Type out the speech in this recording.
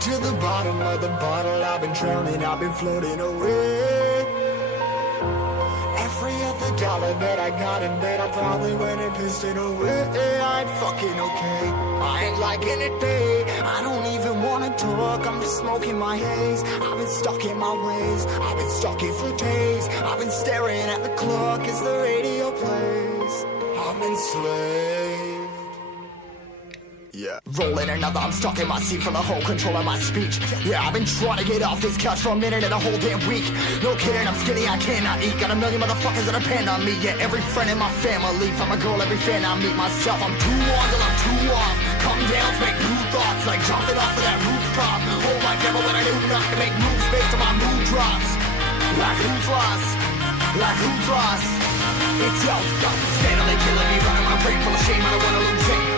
to the bottom of the bottle. I've been drowning, I've been floating away. Every other dollar that I got in bed, I probably went and pissed it away. I ain't fucking okay, I ain't liking it, babe. I don't even wanna talk, I'm just smoking my haze. I've been stuck in my ways, I've been stuck in for days. I've been staring at the clock as the radio plays. I'm enslaved. Yeah. Rolling another, I'm stuck in my seat for the whole control of my speech. Yeah, I've been trying to get off this couch for a minute and a whole damn week. No kidding, I'm skinny, I cannot eat. Got a million motherfuckers that depend on me. Yeah, every friend in my family. From a girl, every fan I meet myself. I'm too on till I'm too off. Come down to make new thoughts, like jumping off of that rooftop. Whole life never when I do nothing to make moves based on my mood drops. Like who's lost? Like who's lost? It's yo, steadily killing me, running my brain full of shame. I don't wanna lose it.